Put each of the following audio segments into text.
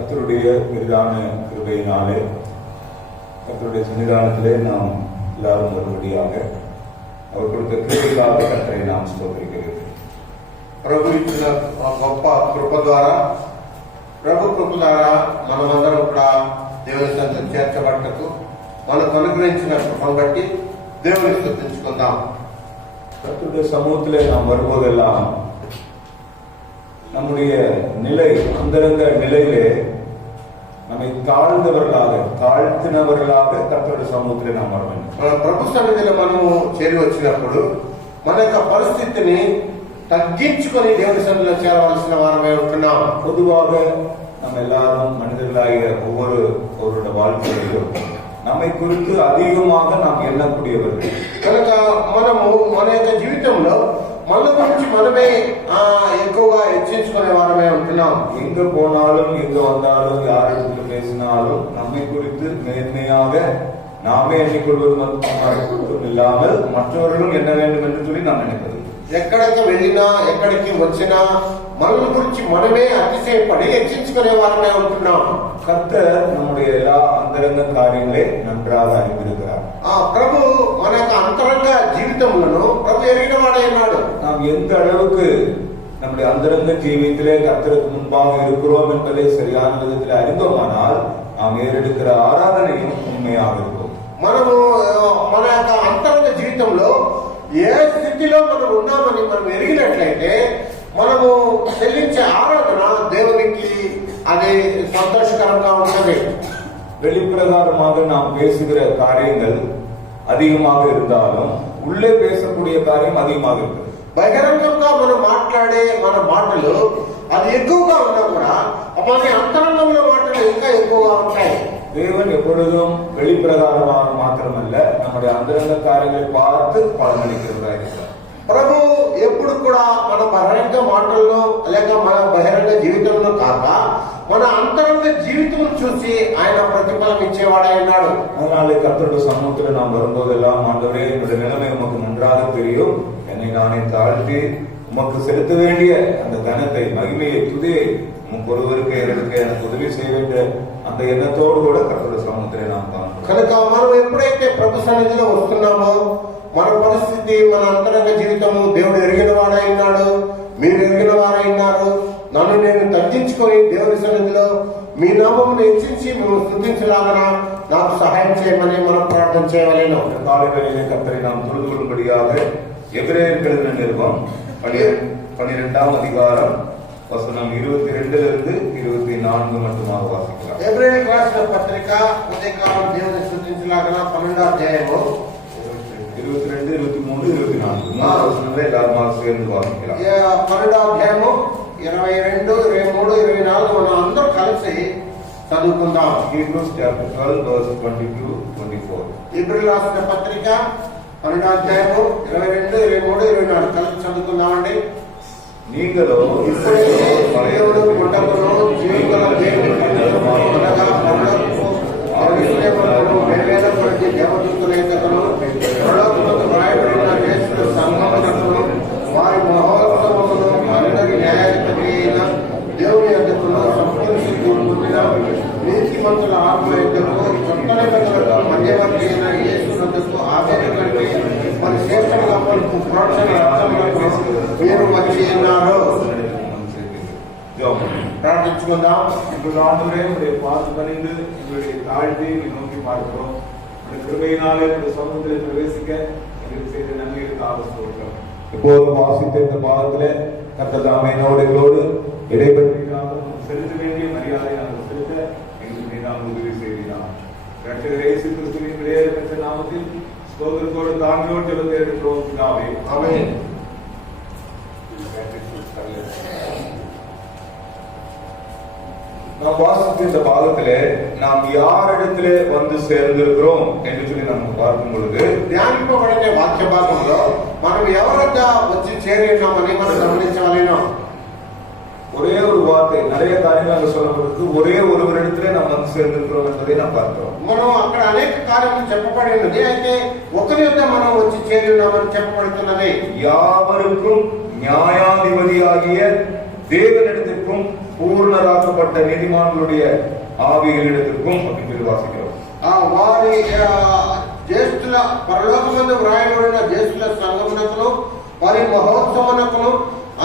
கர்த்தருடைய பெரிதான கிருபையினாலே கர்த்தருடைய சன்னிதானத்திலே நாம் எல்லாரும் வரும்படியாக அவர் கொடுத்த கிருபைக்காக கர்த்தரை நாம் ஸ்தோத்திரிக்கிறேன். ప్రభు ఇచ్చిన గొప్ప కృప ద్వారా మనమందరం కూడా దేవుని సన్నిధిలో చేర్చబట్టకు మనకు అనుగ్రహించిన కృపను బట్టి దేవుని స్తుతించుకుందాం. கர்த்தருடைய சமூகத்திலே நாம் வரும்போதெல்லாம் நம்முடைய நிலை, அந்தரங்க நிலையிலே நம்மை தாழ்த்தினவர்களாக கர்த்தருடைய సముద్రే நாம் వర வேண்டும். ప్రభు సన్నిధిలో మనము చేరి వచ్చినప్పుడు మన యొక్క పరిస్థితిని తగ్గించుకొని దేవుని సన్నిధిలో చేరవలసిన వారమే ఉంటున్నాం. பொதுவாக நம்ம எல்லாரும் மனிதர்களாகிய ஒவ்வொருவருடைய வாழ்க்கையிலும் நம்மை குறித்து அதிகமாக நாம் எண்ணக்கூடியவர்கள். కనుక మనము మన యొక్క జీవితంలో మన గురించి మనమే ఎక్కువగా హెచ్చించుకునే వారమే ఉంటున్నాం. எங்க போனாலும் எங்க வந்தாலும் யாருக்கு பேசினாலும் நம்மை குறித்து மேன்மையாக நாமே எண்ணிக்கொள்வது மட்டும் இல்லாமல் மற்றவர்களும் என்ன வேண்டும் என்று சொல்லி நாம் நினைப்பது. ఎక్కడికి వెళ్ళినా ఎక్కడికి వచ్చినా మన గురించి మనమే అతిశయపడి హెచ్చించుకునే వారమే ఉంటున్నాం. கர்த்தர் நம்முடைய எல்லா அந்தரங்க காரியங்களை நன்றாக அறிந்திருக்கிறார். ప్రభు మన యొక్క అంతరంగ జీవితంలో ప్రభు ఎరిగిన వాడే ఉన్నాడు. நாம் எந்த அளவுக்கு நம்முடைய அந்தரங்க ஜீவியத்திலே கர்த்தருக்கு முன்பாக இருக்கிறோம் என்பதை சரியான விதத்தில் அறிந்தோமானால் நாம் ஏறெடுக்கிற ஆராதனையும் உண்மையாக இருக்கும். మనము మన యొక్క అంతరంగ జీవితంలో ఏ స్థితిలో మనం ఉన్నామని మనం ఎరిగినట్లయితే మనము చెల్లించే ఆరాధన దేవునికి అది సంతోషకరంగా ఉంటుంది. வெளிப்பிரகாரமாக நாம் பேசுகிற காரியங்கள் அதிகமாக இருந்தாலும் உள்ளே பேசக்கூடிய காரியம் அதிகமாக இருக்குது. బహిరంగంగా మనం మాట్లాడే మన మాటలు అది ఎక్కువగా ఉన్నా కూడా మన అంతరంగంలో మాటలు ఇంకా ఎక్కువగా ఉంటాయి. தேவன் எப்பொழுதும் வெளிப்பிரகாரமாக மாத்திரமல்ல நம்முடைய அந்தரங்க காரியங்களை பார்த்து பலனளிக்கிறதா இருக்கிறார். ప్రభు ఎప్పుడు కూడా మన బహిరంగ మాటల్లో లేక మన బహిరంగ జీవితంలో కాక మన అంతరంగ జీవితం చూసి ఆయన ప్రతిఫలం ఇచ్చేవాడై ఉన్నాడు. அதனாலே கர்த்தருடைய சமூகத்தில் நாம் வரும்போதெல்லாம் ஆண்டவரே, என்னுடைய நிலைமை உமக்கு நன்றாக தெரியும், என்னை நானே தாழ்த்தி உமக்கு செலுத்த வேண்டிய அந்த கனத்தை, மகிமையை, துதியை உமக்கு ஒருவருக்கு எனக்கு உதவி செய்ய வேண்டிய அந்த எண்ணத்தோடு கூட கர்த்தருடைய சமூகத்திலே நாம் காண்கிறோம். కనుక మనం ఎప్పుడైతే ప్రభు సన్నిధిలో వస్తున్నామో మన పరిస్థితి, మన అంతరంగ జీవితము దేవుడు ఎరిగిన వాడై ఉన్నాడు, మీరు ఎరిగిన వారై ఉన్నారు. నన్ను నేను తగ్గించుకొని దేవుని సన్నిధిలో మీ నామమును హెచ్చించి మేము స్తుతించలాగన నాకు సహాయం చేయమని మనం ప్రార్థన చేయవలెను. காலைகளிலே கர்த்தரை நாம் தொழுது கொள்ளும்படியாக எபிரேயருக்கு எழுதின நிருபம் 12ஆம் அதிகாரம் வசனம் 22 24 மட்டுமாக வாசிக்கலாம். ఎబ్రాయిలకు రాసిన పత్రిక ఉదయకాలం దేవుని స్తుతించలాగన 12వ అధ్యాయము 22, 23, 24 வசனங்களை எல்லாரும் சேர்ந்து வாசிக்கலாம். 12వ అధ్యాయము 22, 23, 24 మనం అందరూ కలిసి చదువుకుందాం. Hebrews chapter 12 verse 22, 24. హెబ్రీయులకు రాసిన పత్రిక 12వ అధ్యాయము 22, 23, 24 కలిసి చదువుకుందామండి. நீங்களோ దేవుడు గుడ్డమును జీవిగల దేవుని అనగా పరలోకపు ఆవిష్కరణను వేవేదపరిచి దేవదూతలైనను పరలోకమునకు రాయబడిన యేసు సంఘమునకును వారి మహోత్సవమును అందరి న్యాయాధిపతి అయిన దేవుని యొద్దకును సంపూర్ణ పొందిన నీతిమంతుల ఆత్మ యొద్దకు కొత్త నిబంధనలకు మధ్యవర్తి అయిన యేసు యొద్దకు ఆవేదన కంటే మరి శ్రేష్టంగా పలుకు ప్రోక్షణ రక్తములకు మీరు వచ్చి ఉన్నారు. ప్రార్థించుకుందాం. ఇప్పుడు ஆண்டவரே, உம்முடைய பாதம் பணிந்து எங்களுடைய தாழ்த்தி நோக்கி பார்க்கிறோம். உம்முடைய கிருபையினாலே உம்முடைய சமூகத்தில் பிரவேசிக்க எங்களுக்கு செய்த நன்மைகளுக்காக ஸ்தோத்திரம். இப்போது வாசித்த இந்த பாதத்திலே கர்த்தர் தாமே எங்களோடு இடைப்பட்டிருக்கிறார். செலுத்த வேண்டிய மரியாதை நாங்கள் செலுத்த எங்களுக்கு நாம் உதவி செய்கிறார். ரட்சகர் இயேசு கிறிஸ்துவின் விலையேறப்பெற்ற நாமத்தில் ஸ்தோத்திரத்தோடு தாழ்மையோடு ஜெபத்தை எடுக்கிறோம் பிதாவே. ஆமென். நாம் வாசித்த இந்த பாகத்திலே நாம் யாரிடத்திலே வந்து சேர்ந்திருக்கிறோம் என்று சொல்லி நம்ம பார்க்கும் பொழுது ధ్యానింపబడిన వాక్య భాగంలో మనం ఎవరొద్ద వచ్చి చేరినామని మనం గమనించవలెను. ஒரே ஒரு வார்த்தை, நிறைய காரியங்கள் சொல்லப்பட்டிருக்கு, ஒரே ஒருவரிடத்திலே நாம் வந்து சேர்ந்திருக்கிறோம் என்பதை நாம் பார்க்கிறோம். మనం అక్కడ అనేక కార్యములు చెప్పబడినది, అయితే ఒకరి యొద్ద మనం వచ్చి చేరి ఉన్నామని చెప్పబడుతున్నది. யாவருக்கும் நியாயாதிபதியாகிய தேவனிடத்திற்கும் பூர்ணராக்கப்பட்ட நீதிமான்களுடைய ஆவிகளிடத்திற்கும் அப்படின்னு வாசிக்கிறோம். వారి జ్యేష్ఠుల పరలోకమందు వ్రాయబడిన జ్యేష్ఠుల సంగమునకును వారి మహోత్సవమునకును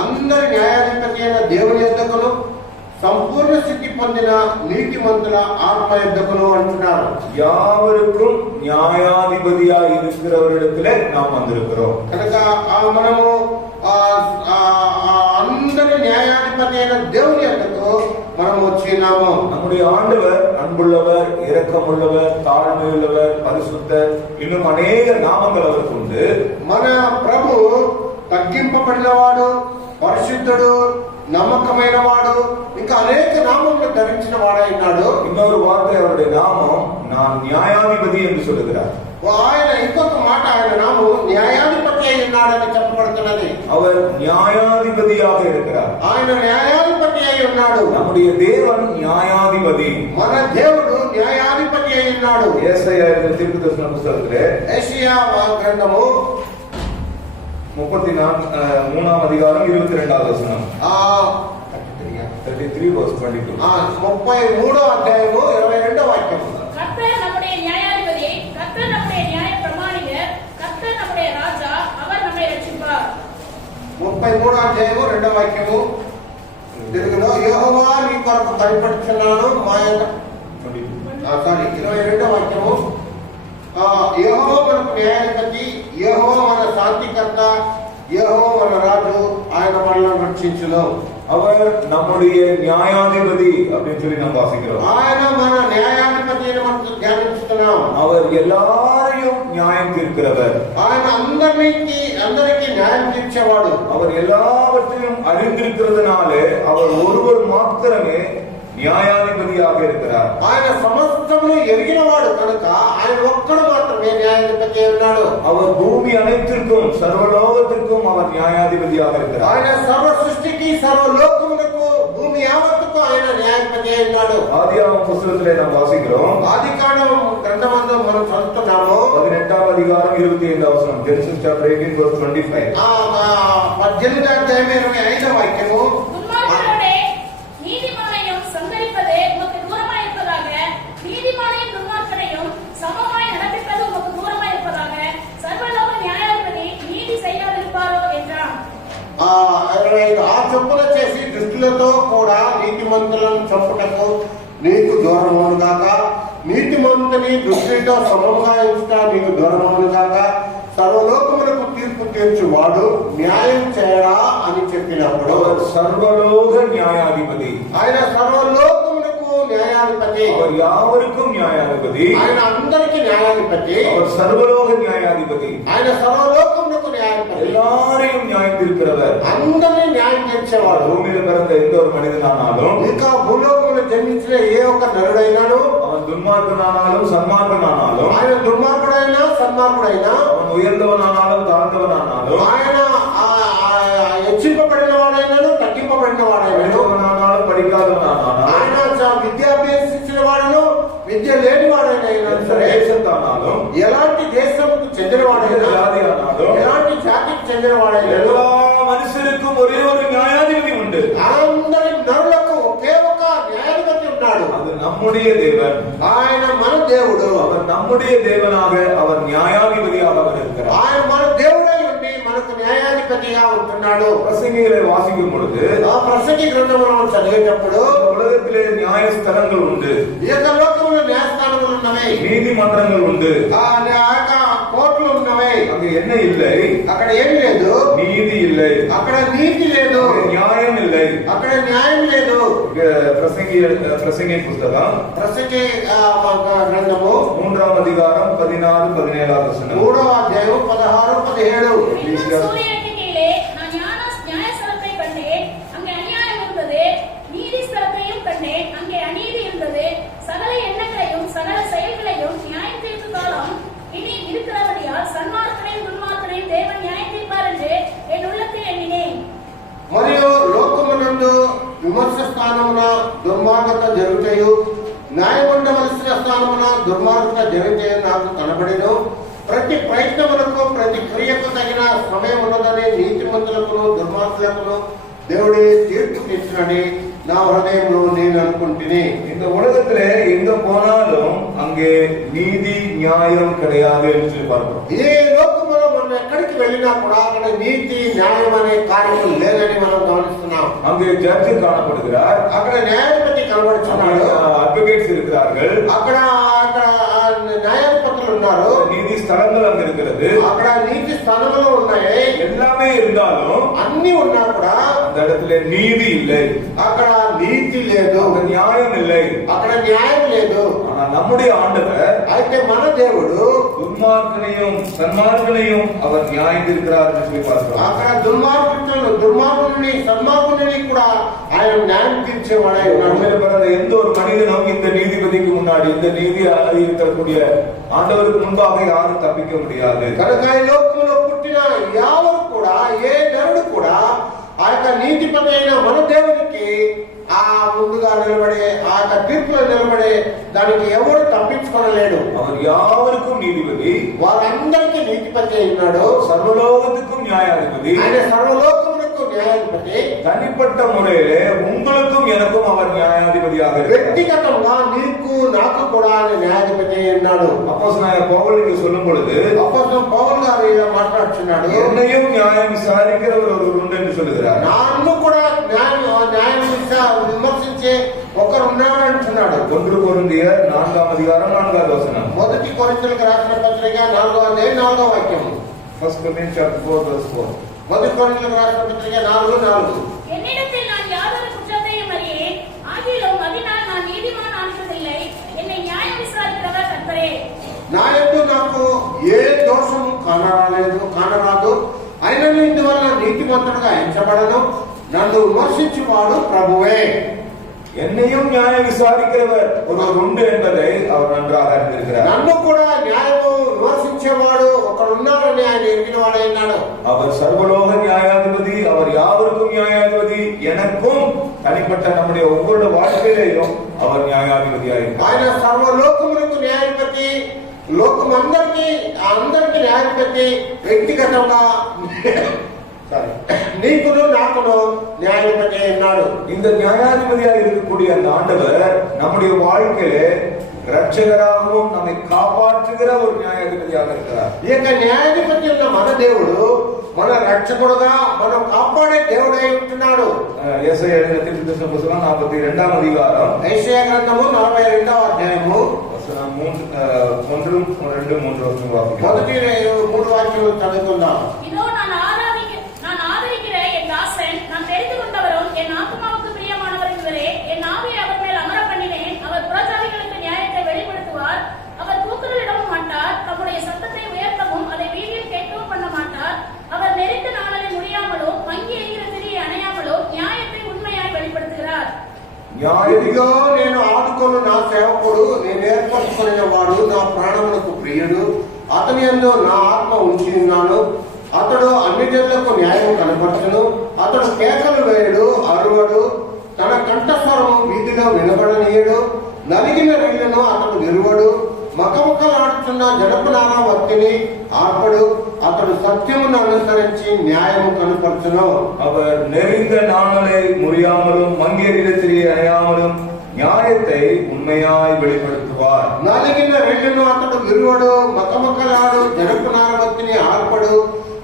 అందరి న్యాయాధిపతి అయిన దేవుని యొద్దకును సంపూర్ణ స్థితి పొందిన నీతిమంతుల ఆత్మ యొద్దకును అంటున్నారు. யாவருக்கும் நியாயாதிபதியாய் இருக்கிறவரிடத்திலே நாம் வந்திருக்கிறோம். కనుక మనము అందరి న్యాయాధిపతి అయిన దేవుని యొద్దకు మనం వచ్చినాము. நம்முடைய ஆண்டவர் அன்புள்ளவர், இரக்கமுள்ளவர், தாழ்மையுள்ளவர், பரிசுத்தர், இன்னும் அநேக நாமங்கள் அவருக்கு உண்டு. మన ప్రభు తగ్గింపబడినవాడు, పరిశుద్ధుడు, నమ్మకమైన వాడు, ఇంకా అనేక నామములు ధరించిన వాడైనాడు. இன்னொரு வார்த்தை அவருடைய நாமம் நான் நியாயாதிபதி என்று சொல்லுகிறார். ఆయన ఇంకొక మాట ఆయన నామం న్యాయాధిపతి అయి ఉన్నాడని చెప్పబడుతున్నది. அவர் நியாயாதிபதியாக இருக்கிறார். ఆయన న్యాయాధిపతి అయి ఉన్నాడు. நம்முடைய தேவன் நியாயாதிபதி. మన దేవుడు న్యాయాధిపతి అయి ఉన్నాడు. ஏசாயா தீர்க்கதரிசன புத்தகத்திலே యెషయా గ్రంథము 33ஆம் அதிகாரம் 22வது வசனம். 33 verse 22. 33వ అధ్యాయము 22వ వాక్యం. கர்த்தர் நம்முடைய நியாயாதிபதி, கர்த்தர் நம்முடைய நியாய பிரமாணிகர், கர்த்தர் நம்முடைய ராஜா, அவர் நம்மை ரட்சிப்பார். 33వ అధ్యాయము 2వ వాక్యము తెలుగులో యెహోవా నీ కొరకు కనిపెట్టుచున్నాను మా యొక్క 22వ వాక్యము యెహోవా మనకు న్యాయాధిపతి, యెహోవా మన శాంతికర్త, యెహోవా మన రాజు, ఆయన మనల్ని రక్షించును. அவர் நம்முடைய நியாயாதிபதி அப்படின்னு சொல்லி நாம் வாசிக்கிறோம். ఆయన మన న్యాయాధిపతి అని మనం ధ్యానిస్తున్నాం. அவர் எல்லாரையும் நியாயம் தீர்க்கிறவர். ఆయన అందరికీ న్యాయం తీర్చేవాడు. அவர் எல்லாவற்றையும் அறிந்திருக்கிறதுனாலே அவர் ஒருவர் மாத்திரமே நியாயாதிபதியாக இருக்கிறார். ఆయన సమస్తమును ఎరిగినవాడు కనుక ఆయన ఒక్కడు మాత్రమే న్యాయాధిపతి ఉన్నాడు. அவர் பூமி அனைத்திற்கும் சர்வலோகத்திற்கும் அவர் நியாயாதிபதியாக இருக்கிறார். ఆయన సర్వ సృష్టికి సర్వలోకములకు భూమి యావత్తుకు ఆయన న్యాయాధిపతి ఉన్నాడు. ஆதியாகம புத்தகத்திலே நாம் வாசிக்கிறோம். ఆదికాండం గ్రంథమందు మనం చదువుతున్నాము. 18వ அதிகாரம் 25వ వచనం. Genesis chapter 18 verse 25. 18వ అధ్యాయం 25వ వాక్యము. துன்மார்க்கரோடே நீதிமானையும் சங்கரிப்பதே உமக்கு தூரமாய் இருப்பதாக, நீதிமானையும் துன்மார்க்கனையும் சமமாய் நடப்பிப்பது உமக்கு தூரமாய் இருப்பதாக, சர்வலோக நியாயாதிபதி நீதி செய்யாதிருப்பாரோ என்றான். ఆ చొప్పున చేసి దుష్టులతో కూడా నీతిమంతులను చంపుటకు నీకు దూరమవును గాక, నీతిమంతుని దుష్టులతో సమముగా ఉంచుట నీకు దూరమవును గాక, సర్వలోకములకు తీర్పు తీర్చువాడు న్యాయం చేయడా అని చెప్పినప్పుడు அவர் சர்வலோக நியாயாதிபதி. ఆయన సర్వలోకములకు న్యాయాధిపతి. அவர் யாவருக்கும் நியாயாதிபதி. ఆయన అందరికి న్యాయాధిపతి. அவர் சர்வலோக நியாயாதிபதி. ఆయన సర్వలోకములకు న్యాయాధిపతి. எல்லாரையும் நியாயம் தீர்க்கிறவர். అందరినీ న్యాయం తీర్చేవాడు. பூமியில பிறந்த எந்த ஒரு மனிதனானாலும், ఇంకా భూలోకంలో జన్మించిన ఏ ఒక్క నరుడైనాను, அவன் துன்மார்க்கனானாலும் சன்மார்க்கனானாலும், ఆయన దుర్మార్గుడైనా సన్మార్గుడైనా, அவன் உயர்ந்தவனானாலும் தாழ்ந்தவனானாலும், ఆయన హెచ్చింపబడిన వాడైనాను తగ్గింపబడిన వాడైనాను, படித்தவனானாலும் படிக்காதவனானாலும், ఆయన విద్య అభ్యసించిన వాడను విద్య లేని వాడైనా సరే, தேசத்தானாலும், ఎలాంటి దేశంకు చెందిన వాడైనా, ஜாதியானாலும், ఎలాంటి జాతికి చెందిన వాడైనా, எல்லா மனுஷருக்கும் ஒரே ஒரு நியாயாதிபதி உண்டு. అందరి నరులకు ఒకే ఒక న్యాయాధిపతి ఉన్నాడు. அது நம்முடைய தேவன். ఆయన మన దేవుడు. அவர் நம்முடைய தேவனாக, அவர் நியாயாதிபதியாக அவர் இருக்கிறார். ఆయన మన దేవుడై ఉండి మనకు న్యాయాధిపతిగా ఉంటున్నాడు. பிரசங்கிகளை வாசிக்கும் பொழுது, ఆ ప్రసంగి గ్రంథమును మనం చదివేటప్పుడు உலகத்திலே நியாயஸ்தலங்கள் உண்டு, ఈ యొక్క లోకములో న్యాయస్థానములు ఉన్నవి, நீதிமன்றங்கள் உண்டு. ఆ యొక్క కోర్టులు ఉన్నవి. அங்கு என்ன இல்லை? అక్కడ ఏమి లేదు, நீதி இல்லை, అక్కడ నీతి లేదు, அங்கு நியாயம் இல்லை. అక్కడ న్యాయం లేదు. பிரசங்கி புஸ்தகம் ప్రసంగి గ్రంథము 3ஆம் அதிகாரம் 16, 17வது வசனம். 3వ అధ్యాయం 16, 17. இன்னும் சூரியனுக்கு கீழே நான் நியாயஸ்தலத்தை கண்டேன், அங்கே அநியாயம் இருந்தது. நீதி ஸ்தலத்தையும் கண்டேன், அங்கே அநீதி இருந்தது. சகல எண்ணங்களையும் சகல செயல்களையும் நியாயம் தீர்ப்பு காலம் இனி இருக்கிறபடியால் சன்மார்க்கனையும் துன்மார்க்கனையும் தேவன் நியாயம் தீர்ப்பார் என்று என் உள்ளத்தில் எண்ணினேன். మరియు లోకమునందు విమర్శ స్థానమున దుర్మార్గత జరుగుతాయు, న్యాయం ఉండవలసిన స్థానమున దుర్మార్గత జరిగితే నాకు కనబడేను. ప్రతి ప్రయత్నములకు ప్రతి క్రియకు తగిన సమయం ఉన్నదని నీతిమంతులకును దుర్మార్గులకును దేవుడే తీర్పు తీర్చునని నా హృదయంలో నేను అనుకుంటుని. இந்த உலகத்திலே எங்க போனாலும் அங்கே நீதி நியாயம் கிடையாது என்று சொல்லி பார்க்கிறோம். ఏ లోకంలో మనం ఎక్కడికి వెళ్ళినా కూడా అక్కడ నీతి న్యాయం అనే కార్యం లేదని మనం గమనిస్తున్నాం. அங்கே ஜட்ஜு காணப்படுகிறார், అక్కడ న్యాయాధిపతి కనబడుతున్నాడు, அட்வொகேட்ஸ் இருக்கிறார்கள், అక్కడ న్యాయాధిపతులు ఉన్నారు, நீதி ஸ்தலங்கள் அங்க இருக்கிறது, అక్కడ నీతి స్థానంలో ఉన్నాయి. எல்லாமே இருந்தாலும் అన్ని ఉన్నా కూడా அந்த இடத்துல நீதி இல்லை, అక్కడ నీతి లేదు, அங்க நியாயம் இல்லை. అక్కడ న్యాయం లేదు. ஆனா நம்முடைய ஆண்டவர் అయితే మన దేవుడు துன்மார்க்கனையும் சன்மார்க்கனையும் அவர் நியாயம் இருக்கிறார் என்று சொல்லி பார்க்கிறோம். అక్కడ దుర్మార్గుని సన్మార్గుని కూడా ఆయన న్యాయం తీర్చేవాడై ఉన్నాడు. உண்மையில பிறந்த எந்த ஒரு மனிதனும் இந்த நீதிபதிக்கு முன்னாடி இந்த நீதி இருக்கக்கூடிய ஆண்டவருக்கு முன்பாக யாரும் தப்பிக்க முடியாது. కనుక ఈ లోకంలో పుట్టిన ఎవరు కూడా ఏ నరుడు కూడా ఆ యొక్క నీతిపతి అయిన మన దేవునికి ఆ ముందుగా నిలబడే ఆ యొక్క తీర్పులో నిలబడే దానికి ఎవరు తప్పించుకోలేడు. அவர் யாவருக்கும் நீதிபதி, వారందరికీ నీతిపతి అయినాడు, சர்வலோகத்துக்கும் நியாயாதிபதி, ఆయన సర్వలోకములకు న్యాయాధిపతి. தனிப்பட்ட முறையிலே உங்களுக்கும் எனக்கும் அவர் நியாயாதிபதியாக இருக்கிறார். వ్యక్తిగతంగా నీకు నాకు కూడా ఆయన న్యాయాధిపతి ఉన్నాడు. அப்போஸ்தலனாகிய பவுல் இங்கு சொல்லும் பொழுது అపోస్తలుడు పౌలు గారు ఇలా మాట్లాడుతున్నాడు, என்னையும் நியாயம் விசாரிக்கிறவர் ஒருவர் உண்டு என்று சொல்லுகிறார். నన్ను కూడా న్యాయం విమర్శించే ఒకరు ఉన్నాడు అంటున్నాడు. 1 కొరింథీయుల 4వ అధ్యాయం 4వ వచనం. మొదటి కొరింథీయులకు రాసిన పత్రిక 4వ అధ్యాయం 4వ వాక్యం. 1 Corinthians chapter 4 verse 4. మొదటి కొరింథీయులకు రాసిన పత్రిక 4:4. என்னிடத்தில் நான் யாதொரு குற்றத்தையும் அறியேன், ஆகிலும் அதனால் நான் நீதிமான் ஆனதில்லை. என்னை நியாயம் விசாரிக்கிறவர் கர்த்தரே. నా యందు నాకు ఏ దోషము కానరాదు, అయినను ఇందువల్ల నీతిమంతుడుగా ఎంచబడను, నన్ను విమర్శించువాడు ప్రభువే. என்னையும் நியாயம் விசாரிக்கிறவர் ஒருவர் உண்டு என்பதை அவர் நன்றாக அறிந்திருக்கிறார். నన్ను కూడా న్యాయము విమర్శించేవాడు ఒకడున్నాడని ఆయన ఎరిగిన వాడైనాడు. அவர் சர்வலோக நியாயாதிபதி, அவர் யாவருக்கும் நியாயாதிபதி, எனக்கும் தனிப்பட்ட நம்முடைய ஒவ்வொரு வாழ்க்கையிலேயும் அவர் நியாயாதிபதியாக ఆయన సర్వలోకములకు న్యాయాధిపతి, లోకం అందరికి న్యాయాధిపతి, వ్యక్తిగతంగా నీకును నాకును న్యాయాధిపతి అన్నాడు. இந்த நியாயாதிபதியாக இருக்கக்கூடிய அந்த ஆண்டவர் நம்முடைய வாழ்க்கையிலே ரட்சகராகவும் நம்மை காப்பாற்றுகிற ஒரு நியாயாதிபதியாக இருக்கிறார். ఈ యొక్క న్యాయాధిపతి ఉన్న మన దేవుడు మన రక్షకుడుగా మనం కాపాడే దేవుడై ఉంటున్నాడు. యేసయ్య எழுதின தீர்க்கதரிசன புத்தகம் 42వ அதிகாரம், యెషయా గ్రంథము 42వ అధ్యాయము வசனம் 1, 2, 3 వచనం. మొదటి 3 వాక్యాలు చదువుకుందాం. இதோ நான் ஆதரிக்கிற என் தாசன், நான் தெரிந்து கொண்டவரும் என் ஆத்துமாவுக்கு பிரியமானவர் இவரே. என் ஆவியை அவர் மேல் அமர பண்ணினேன். அவர் புறஜாதிகளுக்கு நியாயத்தை வெளிப்படுத்துவார். அவர் கூக்குரலிடவும் மாட்டார், தம்முடைய சத்தத்தை உயர்த்தவும் அதை வீதியில் கேட்கவும் பண்ண மாட்டார். அவர் நெறிந்த நாளை முடியாமலும் மங்கி என்கிற திரியை அணையாமலும் நியாயத்தை உண்மையாய் வெளிப்படுத்துகிறார். ఇదిగో నేను ఆదుకొను నా సేవకుడు, నేను ఏర్పరచుకున్న వాడు, నా ప్రాణములకు ప్రియుడు, అతని యందు నా ఆత్మ ఉంచి ఉన్నాను. అతడు అన్ని జనులకు న్యాయం కనపరచును. అతడు కేకలు వేయడు, అరువడు, తన కంఠస్వరము వీధిలో వినబడనీయడు. నలిగిన రీళ్లను అతడు విరువడు, మకమకలాడుతున్న జనపనార వత్తిని ఆర్పడు. అతడు సత్యమును అనుసరించి న్యాయము కనపరచును. அவர் நெறிந்த நாணலை முறியாமலும் மங்கிய திரியை அணையாமலும் நியாயத்தை உண்மையாய் வெளிப்படுத்துவார். నలిగిన రీళ్లను అతడు విరువడు, మకమకలాడు జనపనార వత్తిని ఆర్పడు.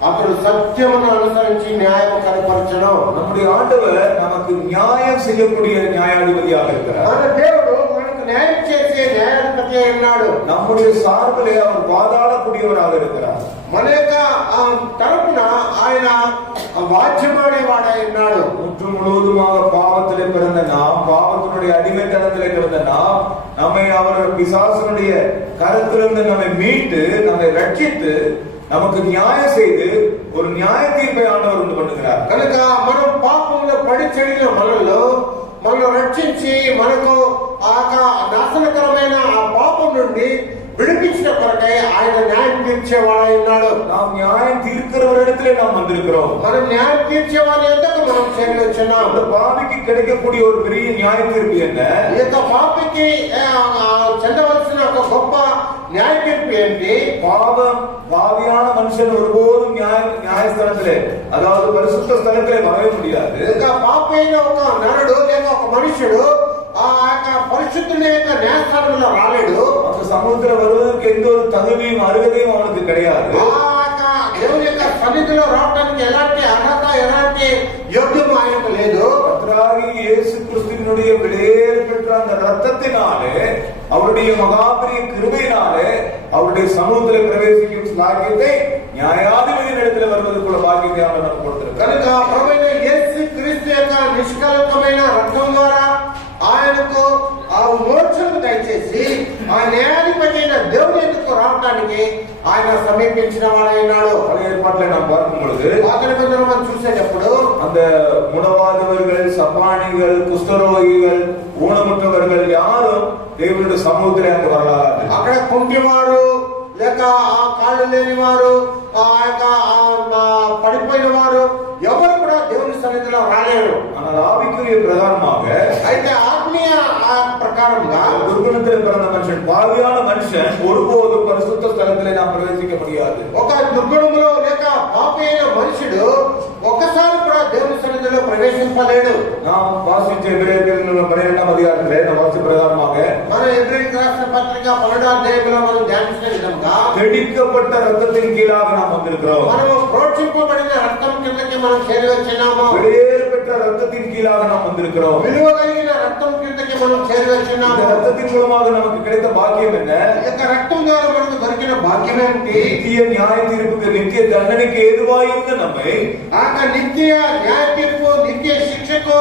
అతడు సత్యమును అనుసరించి న్యాయము కనపరచును. நம்முடைய ஆண்டவர் நமக்கு நியாயம் செய்யக்கூடிய நியாயாதிபதியாக இருக்கிறார். మన దేవుడు మనకు న్యాయం చేసే న్యాయాధిపతి అయి ఉన్నాడు. நம்முடைய சார்பிலே அவர் வாதாடக்கூடியவராக இருக்கிறார். మన యొక్క తరపున ఆయన వాద్యమాడేవాడై ఉన్నాడు. முற்று முழுவதுமாக பாவத்திலே பிறந்த நாம், பாவத்தினுடைய அடிமைத்தனத்திலே கிடந்த நாம், நம்மை அவர் பிசாசனுடைய கரத்திலிருந்து நம்மை மீட்டு நம்மை ரட்சித்து நமக்கு நியாயம் செய்து ஒரு நியாய தீர்ப்பை ஆண்டவர் உண்டு பண்ணுகிறார். కనుక మనం పాపంలో పడి చెడిన మనల్ని రక్షించి మనకు ఆ నాశనకరమైన ఆ పాపం నుండి విడిపించిన కొరకై ఆయన న్యాయం తీర్చేవాడై ఉన్నాడు. நாம் நியாயம் தீர்க்கிறவரிடத்திலே நாம் வந்திருக்கிறோம். మనం న్యాయం తీర్చేవాడి ఎందుకు మనం చేరి వచ్చున్నాం. அந்த பாவிக்கு கிடைக்கக்கூடிய ஒரு பெரிய நியாய தீர்ப்பு என்ன? ఈ యొక్క పాపికి చెందవలసిన ఒక గొప్ప న్యాయ తీర్పు ఏంటి? பாவியான மனுஷன் ஒருபோதும் நியாயஸ்தலத்திலே, அதாவது பரிசுத்த ஸ்தலத்திலே வரவே முடியாது. ఇంకా పాపి అయిన ఒక నరుడు లేక ఒక మనుషుడు ఆ యొక్క పరిశుద్ధుని యొక్క న్యాయస్థానంలో రాలేడు. அந்த சமூகத்துல வருவதற்கு எந்த ஒரு தகுதியும் அருகதையும் அவனுக்கு கிடையாது. దేవుని యొక్క సన్నిధిలో రావడానికి ఎలాంటి అర్హత, ఎలాంటి యోగ్యము ఆయనకు లేదు. கர்த்தராகிய இயேசு கிறிஸ்துவினுடைய விலையேற பெற்ற அந்த ரத்தத்தினாலே, அவருடைய மகாபெரிய கிருபையினாலே அவருடைய சமூகத்தில் பிரவேசிக்கும் பாக்கியத்தை நியாயாதிபதியின் இடத்துல வருவதற்குள்ள பாக்கியத்தை அவர் நமக்கு கொடுத்திருக்கிறார். కనుక ప్రభువైన యేసు క్రీస్తు యొక్క నిష్కలంకమైన రక్తం ద్వారా ఆయనకు ఆ మోక్షం దయచేసి ఆ న్యాయాధిపతి అయిన దేవుని ఎదుకు రావడానికి ఆయన సమీపించిన వాడైనాడు. பழைய ஏற்பாட்டிலே நாம் பார்க்கும் பொழுது పాత నిబంధనలు మనం చూసేటప్పుడు அந்த முடவாதவர்கள், சப்பானிகள், குஷ்டரோகிகள், ஊனமுற்றவர்கள் யாரும் దేవుని సముద్రే అங்க வரலாறு. అక్కడ కుంటివారు లేక ఆ కాళ్ళు లేని వారు, ఆ యొక్క పడిపోయిన వారు ఎవరు కూడా దేవుని సన్నిధిలో రాలేరు. ஆனால் ஆவிக்குரிய பிரகாரமாக, అయితే ఆత్మీయ ప్రకారంగా துர்குணத்தில் பிறந்த மனுஷன், பாவியான மனுஷன் ஒருபோதும் பரிசுத்த ஸ்தலத்திலே நாம் பிரவேசிக்க முடியாது. ఒక దుర్గుణములో లేక పాపి అయిన మనుషుడు ఒక్కసారి కూడా దేవుని సన్నిధిలో ప్రవేశించలేడు. நாம் வாசிச்ச எபிரேயர்கள் 12ஆம் அதிகாரத்திலே நாம் வாசிச்ச பிரகாரமாக మన ఎబ్రేయులకు రాసిన పత్రిక 12వ అధ్యాయంలో మనం ధ్యానించిన విధంగా தெளிக்கப்பட்ட ரத்தத்தின் கீழாக நாம் வந்திருக்கிறோம். మనము ప్రోక్షింపబడిన రక్తం కిందకి మనం చేరి వచ్చినాము. வெளியேற பெற்ற ரத்தத்தின் கீழாக நாம் வந்திருக்கிறோம். విలువ కలిగిన రక్తం కిందకి మనం చేరి వచ్చినాము. இந்த ரத்தத்தின் மூலமாக நமக்கு கிடைத்த பாக்கியம் என்ன? ఈ యొక్క రక్తం ద్వారా మనకు దొరికిన భాగ్యం ఏంటి? நித்திய நியாய தீர்ப்புக்கு, நித்திய தண்டனைக்கு ஏதுவாயிருந்த நம்மை ఆ నిత్య న్యాయ తీర్పు, నిత్య శిక్షకు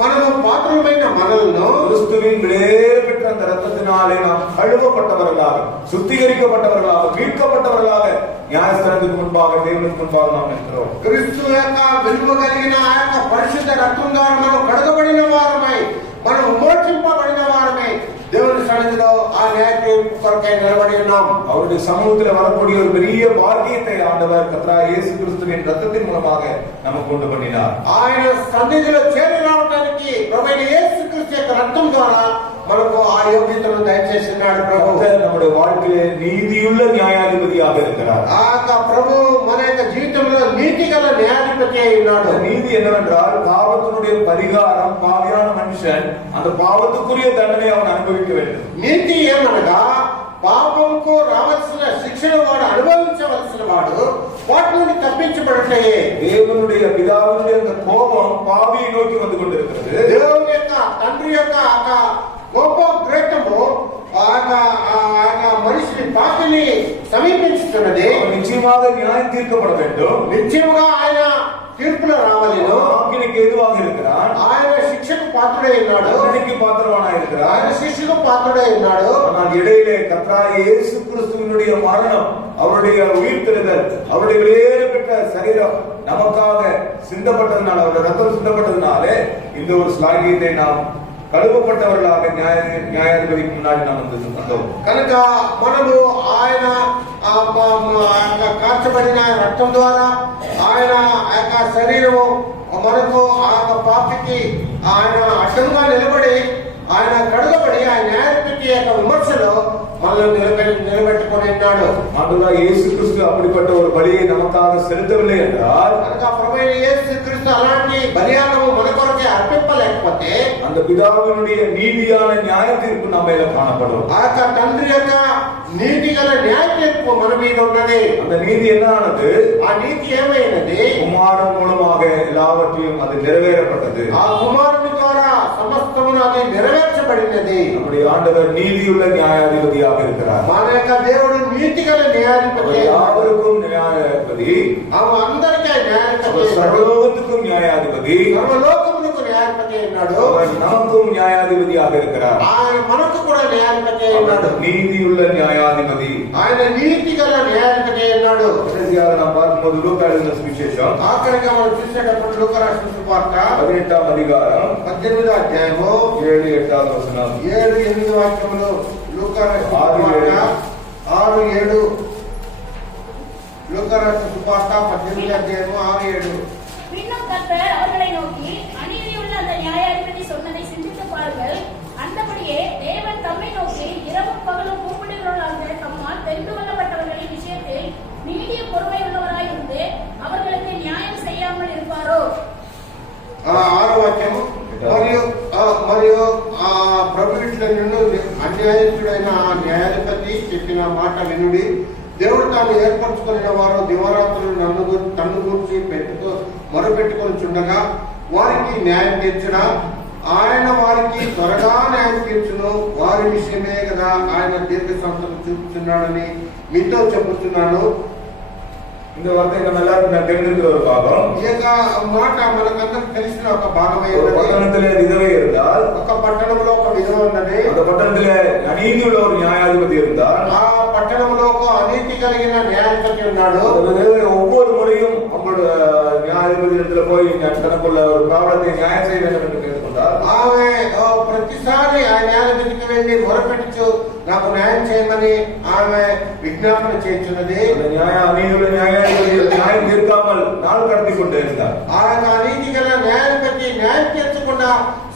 మనము పాత్రమైన మనలను கிறிஸ்துவின் வெளியேற பெற்ற அந்த ரத்தத்தினாலே நாம் கழுவப்பட்டவர்களாக, சுத்திகரிக்கப்பட்டவர்களாக, மீட்கப்பட்டவர்களாக நியாயஸ்தலத்துக்கு முன்பாக, தேவனுக்கு முன்பாக நாம் இருக்கிறோம். క్రీస్తు యొక్క విలువ కలిగిన ఆ యొక్క పరిశుద్ధ రక్తం ద్వారా మనం కడగబడిన వారమై, మనం మోక్షింపబడిన వారమై దేవుని సన్నిధిలో ఆ న్యాయ తీర్పు కొరకై నిలబడి ఉన్నాం. அவருடைய சமூகத்தில் வரக்கூடிய ஒரு பெரிய பாக்கியத்தை ஆண்டவர் கர்த்தராகிய இயேசு கிறிஸ்துவின் ரத்தத்தின் மூலமாக நமக்கு கொண்டு பண்ணினார். ఆయన సన్నిధిలో చేరి రావడానికి ప్రభువైన యేసు క్రీస్తు యొక్క రక్తం ద్వారా మనకు ఆ యోగ్యతను దయచేస్తున్నాడు. ప్రభు நம்முடைய வாழ்க்கையிலே நீதியுள்ள நியாயாதிபதியாக இருக்கிறார். ఆ యొక్క ప్రభు మన యొక్క జీవితంలో నీతి గల న్యాయాధిపతి అయి ఉన్నాడు. நீதி என்னவென்றால் பாவத்தினுடைய பரிகாரம், பாவியான மனுஷன் அந்த பாவத்துக்குரிய தண்டனை அவன் அனுபவிக்க வேண்டும். నీతి ఏమనగా పాపంకు రావాల్సిన శిక్షను వాడు అనుభవించవలసిన వాడు వాటి నుండి తప్పించబడటే. தேவனுடைய பிதாவினுடைய அந்த கோபம் பாவியை நோக்கி வந்து கொண்டிருக்கிறது. దేవుని యొక్క తండ్రి యొక్క కోపోద్రేకము మనిషిని పాపిని సమీపించుతున్నది. நிச்சயமாக நியாயம் தீர்க்கப்பட வேண்டும். నిత్యముగా ఆయన తీర్పులో రావాలను. ஆக்கினைக்கு ஏதுவாக இருக்கிறான். ఆయన శిక్షకు పాత్రుడై ఉన్నాడు. தண்டனைக்கு பாத்திரவானாக இருக்கிறான். ఆయన శిక్షకు పాత్రుడై ఉన్నాడు. ஆனால் இடையிலே கர்த்தராகிய இயேசு கிறிஸ்துவினுடைய மரணம், அவருடைய உயிர்த்தெழுதல், அவருடைய வெளியேற பெற்ற சரீரம் நமக்காக சிந்தப்பட்டதுனால, அவருடைய ரத்தம் சிந்தப்பட்டதுனாலே இந்த ஒரு ஸ்லாகியத்தை நாம் కలువపట్టవர்களாக న్యాయాధిపతికి మున్నాడి நாம் வந்தோம். కనుక మనము ఆయన కార్చబడిన రక్తం ద్వారా ఆయన ఆ యొక్క శరీరము మనకు ఆ యొక్క పాపికి ఆయన అడ్డంగా నిలబడి, ఆయన కడగబడి ఆ న్యాయాధిపతి యొక్క విమర్శలో మనల్ని నిలబెట్టుకొని ఉన్నాడు. అందులో యేసు క్రీస్తు அப்படிப்பட்ட ஒரு பலியை நமக்காக செலுத்தவில்லை என்றால், కనుక ప్రభువైన యేసు క్రీస్తు అలాంటి బలియాగము మన కొరకే అర్పింపలేకపోతే அந்த பிதாவினுடைய நீதியான நியாய தீர்ப்பு நம்ம மேல காணப்படும். ఆ యొక్క తండ్రి యొక్క నీతి గల న్యాయ తీర్పు మన మీద ఉన్నది. அந்த நீதி என்ன ஆனது? ఆ నీతి ఏమైనది? కుమారుని మూలமாக எல்லாவற்றையும் அது நிறைவேறப்பட்டது. ఆ కుమారుని ద్వారా సమస్తమును అది నెరవేర్చబడినది. நம்முடைய ஆண்டவர் நீதியுள்ள நியாயாதிபதியாக இருக்கிறார். మన యొక్క దేవుడు నీతి గల న్యాయాధిపతి. யாவருக்கும் நியாயாதிபதி, అందరికీ న్యాయాధిపతి, సర్వలోకத்துக்கும் நியாயாதிபதி, సర్వలోకములకు న్యాయాధిపతి ఉన్నాడు. நமக்கும் நியாயாதிபதியாக இருக்கிறார். ఆయన మనకు కూడా న్యాయాధిపతి ఉన్నాడు. நீதியுள்ள நியாயாதிபதி, ఆయన నీతి గల న్యాయాధిపతి ఉన్నాడు. கடைசியாக நாம் பார்க்கும்போது லூக்கா எழுதின சுவிசேஷம் ఆఖరిగా మనం చూసేటప్పుడు లూకా రాసిన సువార్త 18వ అధికారం 18వ అధ్యాయము 7-8 వచనాలు, 7-8 వాక్యములు. లూకా రాసిన సువార్త 6-7. லூக்கா ராசின சுவார்த்த 18వ అధ్యాయము 6-7. பின்னும் கர்த்தர் அவர்களை நோக்கி, அநீதியுள்ள அந்த நியாயாதிபதி சொன்னதை சிந்தித்து பாருங்கள். அந்தபடியே தேவன் தம்மை நோக்கி இரவும் பகலும் கூப்பிடுகிறவர்களாக தம்மால் మరియు ఆ ప్రభు ఇట్లా నిన్ను అన్యాయస్తుడైన ఆ న్యాయాధిపతి చెప్పిన మాట వినుడి. దేవుడు తాను ఏర్పరచుకున్న వారు దివారాత్రులు తన్ను గూర్చి మొరపెట్టుకొని చుండగా వారికి న్యాయం తీర్చుడా? ఆయన వారికి త్వరగా న్యాయం తీర్చును. వారి విషయమే కదా ఆయన దీర్ఘశాంతం చూపుతున్నాడని మీతో చెబుతున్నాను. இந்த வார்த்தை நம்ம எல்லாருக்கும் நான் தெரிஞ்சிருக்கிற ஒரு பாகம். ఈ మాట మనకందరికి తెలిసిన ఒక భాగమే. ஒரு பட்டணத்திலே விதவை இருந்தால், ఒక పట్టణంలో ఒక విధవ ఉన్నది. அந்த பட்டணத்திலே அநீதி உள்ள ஒரு நியாயாதிபதி இருந்தால், ఆ పట్టణంలో ఒక అనీతి కలిగిన న్యాయాధిపతి ఉన్నాడు. ஒவ்வொரு முறையும் அவங்களோட நியாயாதிபதி இடத்துல போய் தனக்குள்ள ஒரு ப்ராப்ளத்தை நியாயம் செய்ய வேண்டும் என்று கேட்டுக்கொண்டால், ఆమె ప్రతిసారి ఆ న్యాయాధిపతికి వెళ్ళి మొరపెట్టుచు నాకు న్యాయం చేయమని ఆమె విజ్ఞాపన చేస్తున్నది. அநீதியுள்ள நியாயாதிபதி நியாயம் தீர்க்காமல் நாள் கடத்தி கொண்டே இருந்தார். ఆ అనీతి గల న్యాయాధిపతి న్యాయం తీర్చకుండా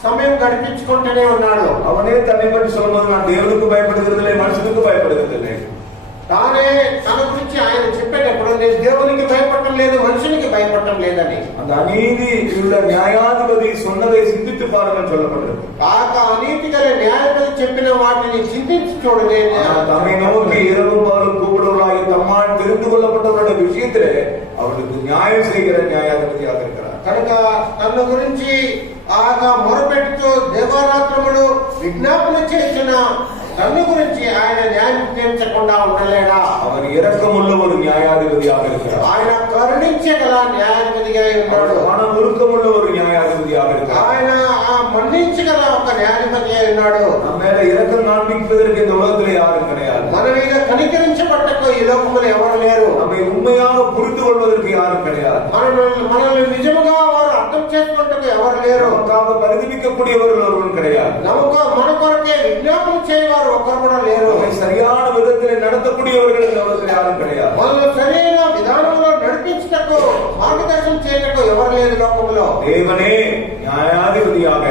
సమయం గడిపించుకుంటూనే ఉన్నాడు. அவனே தன்னை பற்றி சொல்லும்போது நான் தேவனுக்கு பயப்படுகிறதில்லை, மனுஷனுக்கு பயப்படுகிறதில்லை. తానే తన గురించి ఆయన చెప్పేటప్పుడు నేను దేవునికి భయపడటం లేదు, మనుషునికి భయపడటం లేదని. அந்த அநீதி உள்ள நியாயாதிபதி சொன்னதை சிந்தித்து பாருங்கள் சொல்லப்படுகிறது. ఆ అనీతి గల న్యాయాధిపతి చెప్పిన వాటిని చింతించి చూడలే. தம்மை நோக்கி இரவும் பகலும் கூப்பிடுவர்களாகி தம்மால் தெரிந்து கொள்ளப்பட்டவருடைய விஷயத்திலே அவர்களுக்கு நியாயம் செய்கிற நியாயாதிபதியாக இருக்கிறார். కనుక తన గురించి ఆగా మొరపెట్టుతూ దేవారాత్రములు విజ్ఞాపన చేసిన తన గురించి ఆయన న్యాయం తీర్చకుండా ఉండలేడా? அவர் இரக்கமுள்ள ஒரு நியாயாதிபதியாக இருக்கிறார். ఆయన కరుణించగల న్యాయాధిపతిగా ఉన్నాడు. மனம் உருக்கமுள்ள ஒரு நியாயாதிபதியாக இருக்கிறார். ఆయన మన్నించగల ఒక న్యాయాధిపతిగా ఉన్నాడు. நம்ம மேல இரக்கம் காண்பிப்பதற்கு இந்த உலகத்திலே யாரும் கிடையாது. మన మీద కనికరించబట్టకు ఈ లోకములో ఎవరు లేరు. நம்மை உண்மையாக புரிந்து கொள்வதற்கு யாரும் கிடையாது. మనల్ని నిజముగా వారు అర్థం చేసుకుంటకు ఎవరు లేరు. நமக்காக பரிதபிக்கக்கூடியவர்கள் ஒருவரும் கிடையாது. మన కొరకే విజ్ఞాపన చేయవారు ఒకరు కూడా లేరు. சரியான விதத்தில் நடத்தக்கூடியவர்கள் இந்த உலகத்தில் யாரும் கிடையாது. మనల్ని సరైన విధానంలో నడిపించటకు మార్గదర్శనం చేయటకు ఎవరు లేరు లోకంలో. தேவனே நியாயாதிபதியாக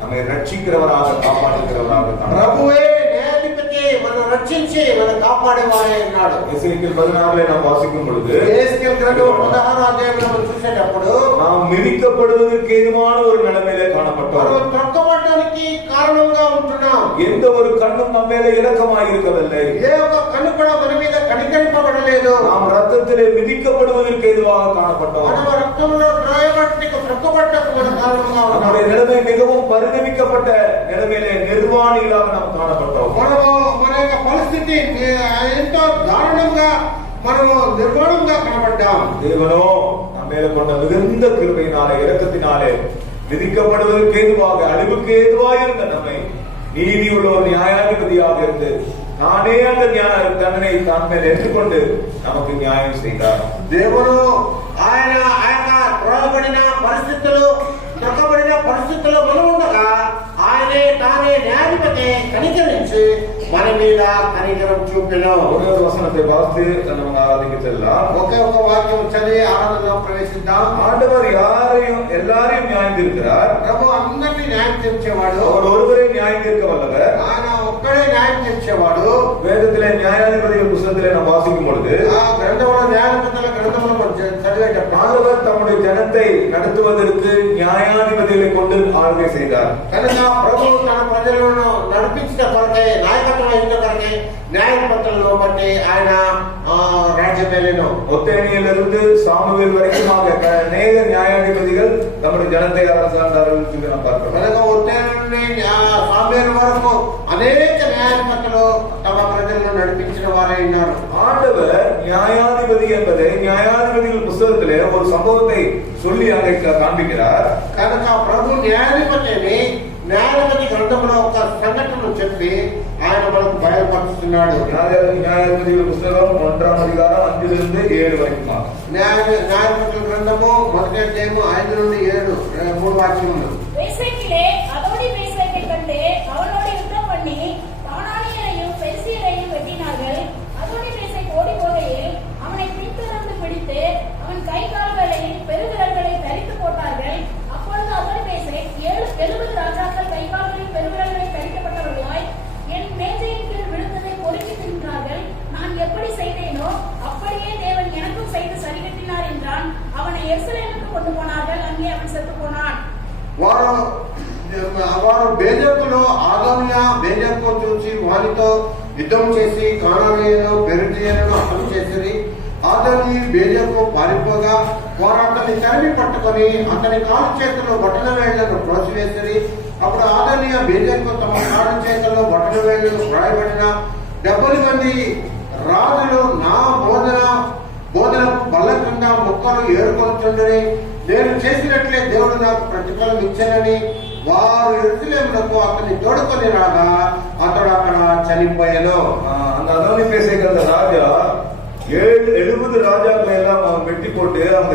நம்மை ரட்சிக்கிறவராக காப்பாற்றுகிறவராக ప్రభువే న్యాయాధిపతి మనం రక్షించి మనం కాపాడేవారే ఉన్నాడు. எசேக்கியேல் 16 நாம் வாசிக்கும் பொழுது, ఎహెజ్కేలు గ్రంథం 16వ అధ్యాయంలో మనం చూసేటప్పుడు நாம் மிதிக்கப்படுவதற்கு ஏதுவான ஒரு நிலைமையிலே காணப்பட்டோம். మనం త్రొక్కబడడానికి కారణంగా ఉంటున్నాం. எந்த ஒரு கண்ணும் நம்ம மேல இரக்கமாக இருக்கவில்லை. ఏ ఒక్క కన్ను కూడా మన మీద కనికరింపబడలేదు. நாம் ரத்தத்திலே மிதிக்கப்படுவதற்கு ஏதுவாக காணப்பட்டோம். మనం రక్తంలో త్రోయబట్టకు త్రొక్కబట్టకు మన కారణంగా ఉన్నాం. நம்முடைய நிலைமை மிகவும் பரிதபிக்கப்பட்ட நிலைமையிலே நிர்வாணிகளாக நாம் காணப்பட்டோம். మన యొక్క పరిస్థితి ఎంతో దారుణంగా మనము నిర్మాణంగా కనబడ్డాం. தேவனோ நம்ம மேல கொண்ட மிகுந்த கிருபையினாலே இரக்கத்தினாலே விதிக்கப்படுவதற்கு ஏதுவாக அழிவுக்கு ஏதுவாக இருந்த நம்மை நீதி உள்ள ஒரு நியாயாதிபதியாக இருந்து நானே அந்த தண்டனை தான் மேல் ஏற்றுக்கொண்டு நமக்கு நியாயம் செய்தார். దేవుడు ఆయన త్రోయబడిన పరిస్థితులు త్రొక్కబడిన పరిస్థితుల్లో మనం ఉండగా ఆయనే తానే న్యాయాధిపతి కనికరించి మన మీద కనికరం చూపెను. ஒரே ஒரு வசனத்தை பார்த்து நம்ம ஆராதிக்க செல்லலாம். ఒకే ఒక వాక్యం చదివి ఆరాధనలో ప్రవేశిద్దాం. ஆண்டவர் எல்லாரையும் நியாயம் தீர்க்கிறார். ప్రభు అందరినీ న్యాయం తీర్చేవాడు. அவர் ஒருவரே நியாயம் தீர்க்க வல்லவர். ఆయన ఒక్కడే న్యాయం తీర్చేవాడు. வேதத்திலே நியாயாதிபதிகள் புத்தகத்திலே நாம் வாசிக்கும் பொழுது, ఆ గ్రంథంలో న్యాయాధిపతుల గ్రంథంలో చదివేటప్పుడు ஆண்டவர் தம்முடைய ஜனத்தை நடத்துவதற்கு நியாயாதிபதிகளை கொண்டு ஆளுகை செய்தார். కనుక ప్రభు తన ప్రజలను నడిపించిన కొరకే నాయకత్వం వహించిన కొరకే న్యాయాధిపతులను బట్టి ఆయన రాజ్యమేలను ஒத்தேனியிலிருந்து சாமுவேல் வரைக்குமாக அநேக நியாயாதிபதிகள் நம்முடைய ஜனத்தை அரசாண்டார்கள் என்று நாம் பார்க்கிறோம். కనుక ఒత్తేని నుండి సామూయేలు వరకు అనేక న్యాయాధిపతులు తమ ప్రజలను నడిపించిన వారే ఉన్నారు. ஆண்டவர் நியாயாதிபதி என்பதை நியாயாதிபதிகள் புத்தகத்திலே ஒரு சம்பவத்தை சொல்லி அங்கே காண்பிக்கிறார். కనుక ప్రభు న్యాయాధిపతిని న్యాయాధిపతి గ్రంథంలో ఒక సంఘటనను చెప్పి ఆయన మనకు బయలుపరుస్తున్నాడు. న్యాయాధిపతుల పుస్తకం 1వ అధ్యాయం 5-7 వరకు. న్యాయాధిపతుల గ్రంథము 1వ అధ్యాయం 5 నుండి 7 3 వాక్యములు. பேசேக்கிலே அதோனி பேசேக்கை கண்டு அவனோடு யுத்தம் பண்ணி கானானியரையும் பெரிசியரையும் வெட்டினார்கள். அதோனி பேசேக் ஓடி போகையில் அவனை பின்தொடர்ந்து பிடித்து அவன் கை கால்களையும் பெருவிரல்களை தரித்து போட்டார்கள். அப்பொழுது அதோனி பேசேக் 70 ராஜாக்கள் கை கால்களில் பெருவிரல்களை தரிக்கப்பட்டவர்களாய் என் மேஜையின் கீழ் விழுந்ததை பொறுக்கி தின்றார்கள். நான் எப்படி செய்தேனோ அப்படியே தேவன் எனக்கும் செய்து சரிகட்டினார் என்றான். அவனை எருசலேமுக்கு கொண்டு போனார்கள். அங்கே அவன் செத்து போனான். వారు వారు బేజకులో ఆదోనియా బేజకు చూసి వారితో యుద్ధం చేసి కానానీయులను పెరుజీయులను హతం చేసిరి. ఆదోని బేజకు పారిపోగా వారు అతన్ని తరిమి పట్టుకొని అతని కాలు చేతుల్లో బొటన వేళ్లను త్రోసివేసిరి. అప్పుడు ఆదోనియా బేజకు తమ కాలు చేతుల్లో బొటన వేళ్లను వ్రాయబడిన 70 మంది రాజులు నా బోధనకు బల్ల కింద ముక్కలు ఏరుకొనుచుండని, నేను చేసినట్లే దేవుడు నాకు ప్రతిఫలం ఇచ్చానని వారు యెరూషలేమునకు అతన్ని తోడుకొని రాగా అతడు అక్కడ చనిపోయాను. அந்த அதானி பேசுகிற அந்த ராஜா 70 ராஜாக்களை எல்லாம் அவன் வெட்டி போட்டு அந்த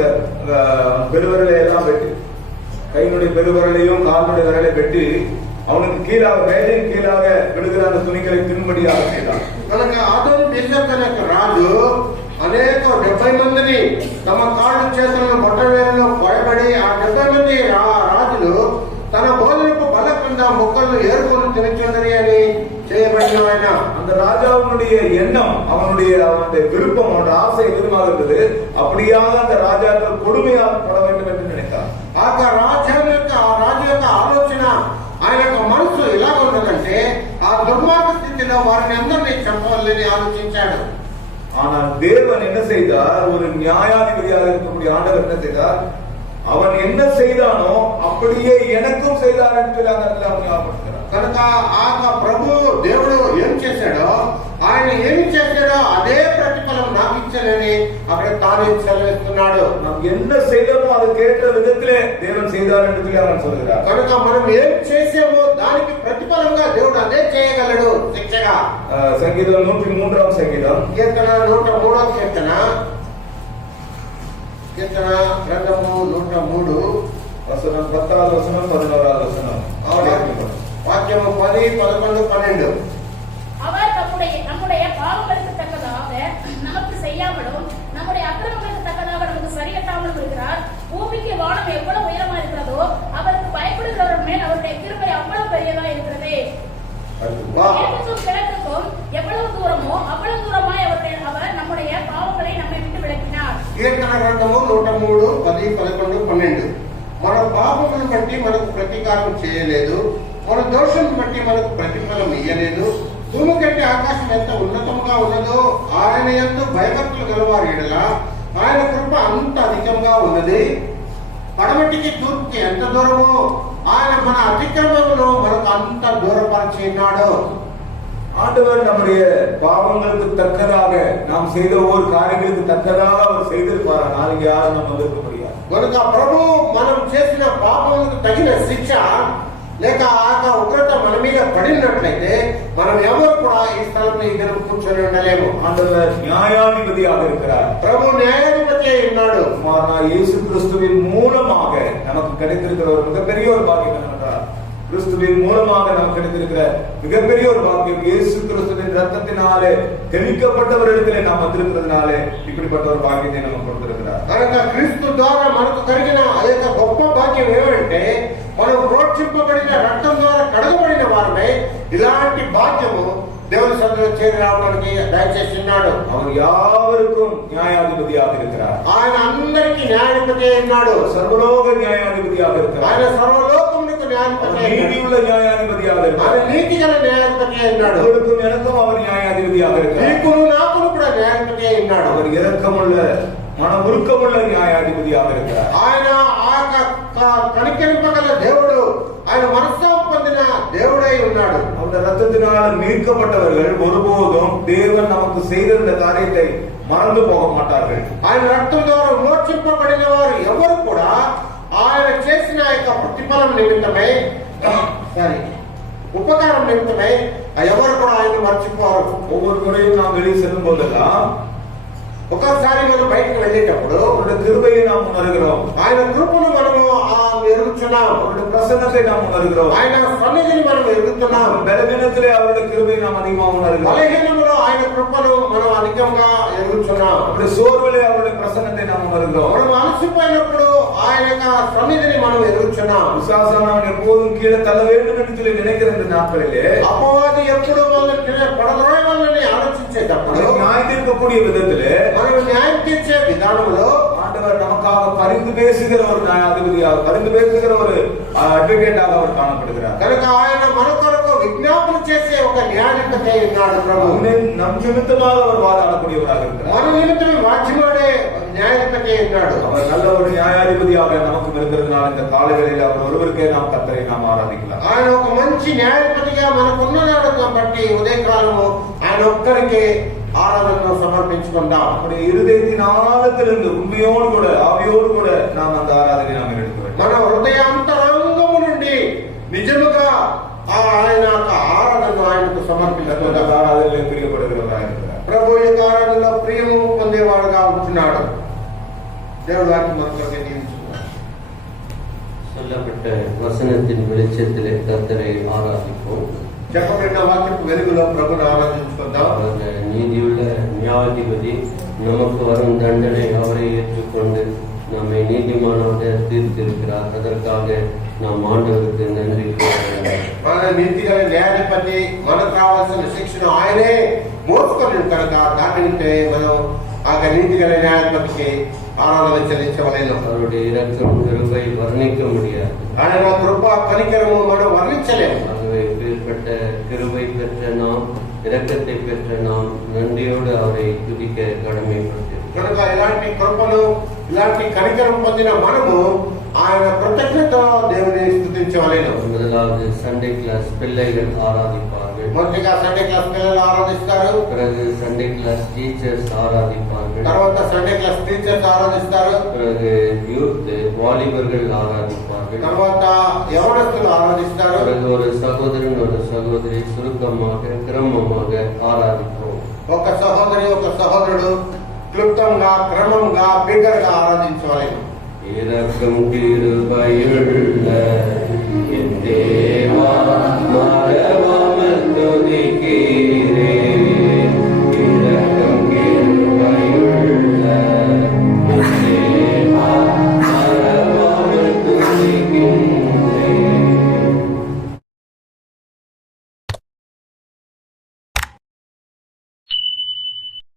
பெருவரலை எல்லாம் வெட்டி, கையினுடைய பெருவரலையும் கால்னுடைய விரலை வெட்டி அவனுக்கு கீழாக மேலையும் கீழாக விழுகிற அந்த துணிகளை தின்படியாக செய்தான். కనుక ఆదోని దేశపు రాజు అనేక 70 మందిని తమ కాళ్ళు చేతులను బొట్టవేలలో పోయబడి ఆ 70 మంది రాజులు తన భోజనపు బల్ల కింద ముక్కలను ఏరుకొని తినచుండని అని செய்யப்பட்ட ఆయన. அந்த ராஜாவுடைய எண்ணம், அவனுடைய விருப்பம், அவனுடைய ஆசை எதுமாக இருந்தது, அப்படியாக அந்த ராஜாக்கள் கொடுமையாக்கப்பட வேண்டும் என்று நினைத்தார். ఆ రాజు యొక్క ఆలోచన, ఆయన యొక్క మనసు ఎలా ఉన్నదంటే ఆ దుర్మార్గ స్థితిలో వారిని అందరినీ చంపాలని ఆలోచించాడు. ஆனால் தேவன் என்ன செய்தார்? ஒரு நியாயாதிபதியாக இருக்கக்கூடிய ஆண்டவர் என்ன செய்தார்? அவன் என்ன செய்தானோ அப்படியே எனக்கும் செய்தார் என்று ஞாபகப்படுத்துகிறார். కనుక ఆ ప్రభు దేవుడు ఏం చేశాడో, ఆయన ఏమి చేశాడో అదే ప్రతిఫలం నాకు ఇచ్చానని అక్కడ తానే సెలవిస్తున్నాడు. நாம் என்ன செய்தோமோ அது கேட்ட விதத்திலே தேவன் செய்தார் என்று அவன் சொல்கிறார். కనుక మనం ఏం చేసామో దానికి ప్రతిఫలంగా దేవుడు అదే చేయగలడు శిక్షగా. సంగీతం 103వ సంగీతం, కీర్తన 103వ కీర్తన గ్రంథము 103 వచనం 10వ వచనం 11వ వచనం. వాక్యము 10, 11, 12. அவர் நம்முடைய பாவங்களுக்கு தக்கதாக நமக்கு செய்யாமலும் நம்முடைய அக்கிரமங்களுக்கு தக்கதாக நமக்கு சரிகட்டாமலும் இருக்கிறார். பூமிக்கு வானம் எவ்வளவு உயரமா இருக்கிறதோ அவருக்கு பயப்படுகிறவர் மேல் அவருடைய கிருபை அவ்வளவு பெரியதா இருக்கிறது. கிழக்குக்கும் கிழக்குக்கும் எவ்வளவு தூரமோ அவ்வளவு தூரமாய் அவர் நம்முடைய பாவங்களை நம்மை விட்டு விலக்கினார். కీర్తన గ్రంథము 103, 10, 11, 12. మన పాపములను బట్టి మనకు ప్రతీకారం చేయలేదు, మన దోషం బట్టి మనకు ప్రతిఫలం ఇయ్యలేదు. భూమి కంటే ఆకాశం ఎంత ఉన్నతంగా ఉన్నదో ఆయన యందు భయభక్తులు గలవారి ఎడల ఆయన కృప అంత అధికంగా ఉన్నది. పడమటికి తూర్పుకి ఎంత దూరమో ఆయన మన అతిక్రమమును మనకు అంత దూరపరిచి ఉన్నాడు. ஆண்டவர் நம்முடைய பாவங்களுக்கு தக்கதாக, நாம் செய்த ஒவ்வொரு காரியங்களுக்கு தக்கதாக அவர் செய்திருப்பார். நாளைக்கு யாரும் நம்ம இருக்க முடியாது. కనుక ప్రభు మనం చేసిన పాపములకు తగిన శిక్ష లేక ఆ ఉగ్రత మన మీద పడినట్లయితే మనం ఎవరు కూడా ఈ స్థలంలో ఇద్దరు కూర్చొని ఉండలేము. ஆண்டவர் நியாயாதிபதியாக இருக்கிறார். ప్రభు న్యాయాధిపతి ఉన్నాడు. இயேசு கிறிஸ்துவின் மூலமாக நமக்கு கிடைத்திருக்கிற ஒரு மிகப்பெரிய ஒரு பாக்கியம் என்னவென்றால், கிறிஸ்துவின் மூலமாக நமக்கு கிடைத்திருக்கிற மிகப்பெரிய ஒரு பாக்கியம், இயேசு கிறிஸ்துவின் ரத்தத்தினாலே தெளிக்கப்பட்டவரிடத்திலே நாம் வந்திருக்கிறதுனாலே இப்படிப்பட்ட ஒரு பாக்கியத்தை நமக்கு கொடுத்திருக்கிறார். కనుక క్రీస్తు ద్వారా మనకు కలిగిన ఆ యొక్క గొప్ప భాగ్యం ఏమంటే, మనం ప్రోక్షింపబడిన రక్తం ద్వారా కడగబడిన వారమే ఇలాంటి భాగ్యము దేవుని సన్నిధిలో చేరి రావడానికి దయచేసి ఉన్నాడు. அவர் யாவருக்கும் நியாயாதிபதியாக இருக்கிறார். ఆయన అందరికీ న్యాయాధిపతి ఉన్నాడు. సర్వలోక న్యాయాధిపதியாக இருக்கிறார். ఆయన సర్వలోకమునకు న్యాయాధిపతి, நீதியுள்ள న్యాయాధిపதியாக இருக்கிறார். ఆయన నీతిగల న్యాయాధిపతి ఉన్నాడు. உங்களுக்கும் எனக்கும் அவர் நியாயாதிபதியாக இருக்கிறார். నీకును నాకును కూడా న్యాయాధిపతి ఉన్నాడు. அவர் இரக்கமுள்ள மனமுருக்கமுள்ள நியாயாதிபதியாக இருக்கிறார். ఆయన కనికరింపగల దేవుడు, ఆయన మనస్సాపం పొందిన దేవుడై ఉన్నాడు. அவருடைய ரத்தத்தினால் மீட்கப்பட்டவர்கள் ஒருபோதும் தேவன் நமக்கு செய்த இந்த காரியத்தை மறந்து போக மாட்டார்கள். ఆయన రక్తం ద్వారా మోక్షింపబడిన వారు ఎవరు కూడా ఆయన చేసిన యొక్క ప్రతిఫలం నిమిత్తమై ఉపకారం నిమిత్తమై ఎవరు కూడా ఆయన మర్చిపోరు. ஒவ்வொரு முறையும் நாம் வெளியே செல்லும் போதெல்லாம், ఒకసారి మనం బయటకు వెళ్ళేటప్పుడు அவருடைய கிருபையை நாம் உணர்கிறோம். ఆయన కృపను మనము ఎరుగుతున్నాం. அவருடைய பிரசன்னத்தை நாம் உணர்கிறோம். ఆయన సన్నిధిని మనం ఎరుగుతున్నాం. బలహీనத்திலே அவருடைய கிருபையை நாம் அதிகமாக உணர்கிறோம். బలహీనములో ఆయన కృపను మనం అధికంగా ఎరుగుతున్నాం. அவருடைய சோர்விலே அவருடைய பிரசன்னத்தை நாம் உணர்கிறோம். మనం అలసిపోయినప్పుడు ఆయన యొక్క సన్నిధిని మనం ఎరుగుతున్నాం. விசுவாசமானவன் எப்போதும் கீழே தள்ள வேண்டும் என்று சொல்லி நினைக்கிற இந்த நாட்களிலே అపవాది ఎప్పుడు వాళ్ళని పడద్రోయాలని ఆలోచించేటప్పుడు நியாயம் தீர்க்கக்கூடிய விதத்திலே మనం న్యాయం తీర్చే విధానంలో ஆண்டவர் ஆண்டவர் நமக்காக பரிந்து பேசுகிற ஒரு நியாயாதிபதியாக, பரிந்து பேசுகிற ஒரு அட்வொகேட்டாக அவர் காணப்படுகிறார். కనుక ఆయన మన కొరకు విజ్ఞాపన చేసే ఒక న్యాయాధిపతి అయి ఉన్నాడు ప్రభు. நம் நிமித்தமாக அவர் வாதாடக்கூடியவராக இருக்கிறார். మన నిమిత్తమే వాద్యమాడే న్యాయాధిపతి అయి ఉన్నాడు. அவர் நல்ல ஒரு நியாயாதிபதியாக நமக்கு இருக்கிறதுனால இந்த காலங்களில் அவர் ஒருவருக்கே நாம் கர்த்தரை நாம் ஆராதிக்கலாம். ఆయన ఒక మంచి న్యాయాధిపతిగా మనకున్నాడు కాబట్టి ఉదయకాలము ఆయన ఒక్కరికే ஆராதனை சமர்ப்பிச்சுக்கொண்டாம். நம்முடைய இருதயத்தின் ஆழத்திலிருந்து உண்மையோடு கூட ஆவியோடு கூட நாம் அந்த ஆராதனை நாம் எடுக்க வேண்டும். మన హృదయాంతరంగము నుండి నిజముగా ఆయన ఆరాధన ఆయనకు సమర్పించుకుందాం. ఆరాధనలో ప్రియపడుகிறவராக இருக்கிறார். ప్రభు యొక్క ఆరాధనలో ప్రియము పొందేవాడుగా ఉంటున్నాడు. దేవుడు వాక్యం మనకు దీవించుకున్నాడు. சொல்லப்பட்ட வசனத்தின் வெளிச்சத்திலே கர்த்தரை ஆராதிப்போம். చెప్పబడిన వాక్యపు వెలుగులో ప్రభుని ఆరాధించుకుందాం. அவர் நீதியுள்ள நியாயாதிபதி, நமக்கு வரும் தண்டனை அவரை ஏற்றுக்கொண்டு நம்மை நீதிமானாக தீர்த்திருக்கிறார். அதற்காக நாம் ஆண்டவருக்கு நன்றி கூற வேண்டும். మన నీతిగా న్యాయాధిపతి మనకు కావాల్సిన శిక్షను ఆయనే మోసుకొని కనుక దాటింటే మనం ఆ నీతిగల న్యాయాధిపతికి ఆరాధన చెల్లించవలేను. அவருடைய இரக்கம் கிருபை வர்ணிக்க முடியாது. ఆయన కృప కనికరము మనం వర్ణించలేము. ஆகவே இப்பேற்பட்ட கிருபை பெற்ற நாம், இரக்கத்தை பெற்ற நாம் நன்றியோடு அவரை துதிக்க கடமைப்பட்டிருக்கிறோம். కనుక ఇలాంటి కృపను ఇలాంటి కనికరం పొందిన మనము ఆయన కృతజ్ఞత దేవుని స్తుతించవలేను. முதலாவது சண்டே கிளாஸ் பிள்ளைகள் ஆராதிப்பார்கள். మొదటిగా సండే క్లాస్ పిల్లలు ఆరాధిస్తారు. பிறகு சண்டே கிளாஸ் டீச்சர்ஸ் ஆராதிப்பார்கள். తర్వాత సండే క్లాస్ టీచర్స్ ఆరాధిస్తారు. பிறகு யூத் வாலிபர்கள் ஆராதிப்பார்கள். తర్వాత యవనస్తులు ఆరాధిస్తారు. பிறகு ஒரு சகோதரன் ஒரு சகோதரி சுருக்கமாக கிரமமாக ஆராதிப்போம். ఒక సహోదరి ఒక సహోదరుడు క్లుప్తంగా క్రమంగా బిగ్గరగా ఆరాధించవలేను. இரக்கம் கிருபையுள்ள